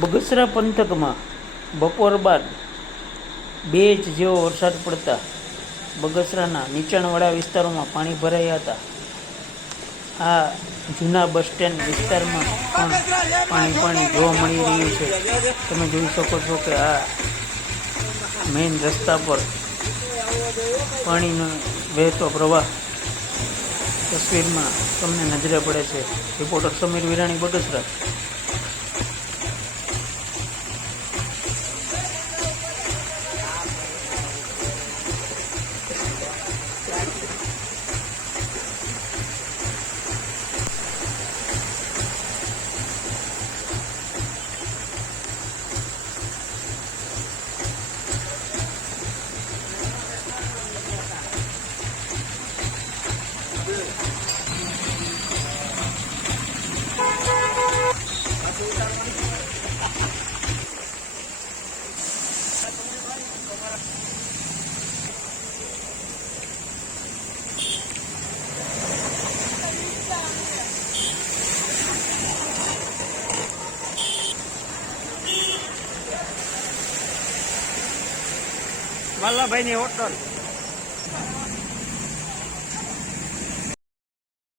બગસરા પંથકમાં બપોર બાદ 2 ઇંચ જેવો વરસાદ પડતા બગસરાના નીચાણવાળા વિસ્તારોમાં પાણી ભરાયા હતા. આ જૂના બસ સ્ટેન્ડ વિસ્તારમાં પણ પાણી જોવા મળી રહ્યું છે. તમે જોઈ શકો છો કે આ મેઇન રસ્તા પર પાણીનો વહેતો પ્રવાહ તસવીરમાં તમને નજરે પડે છે. રિપોર્ટર સમીર વિરાણી, બગસરા. વલ્લભભાઈની હોટલ.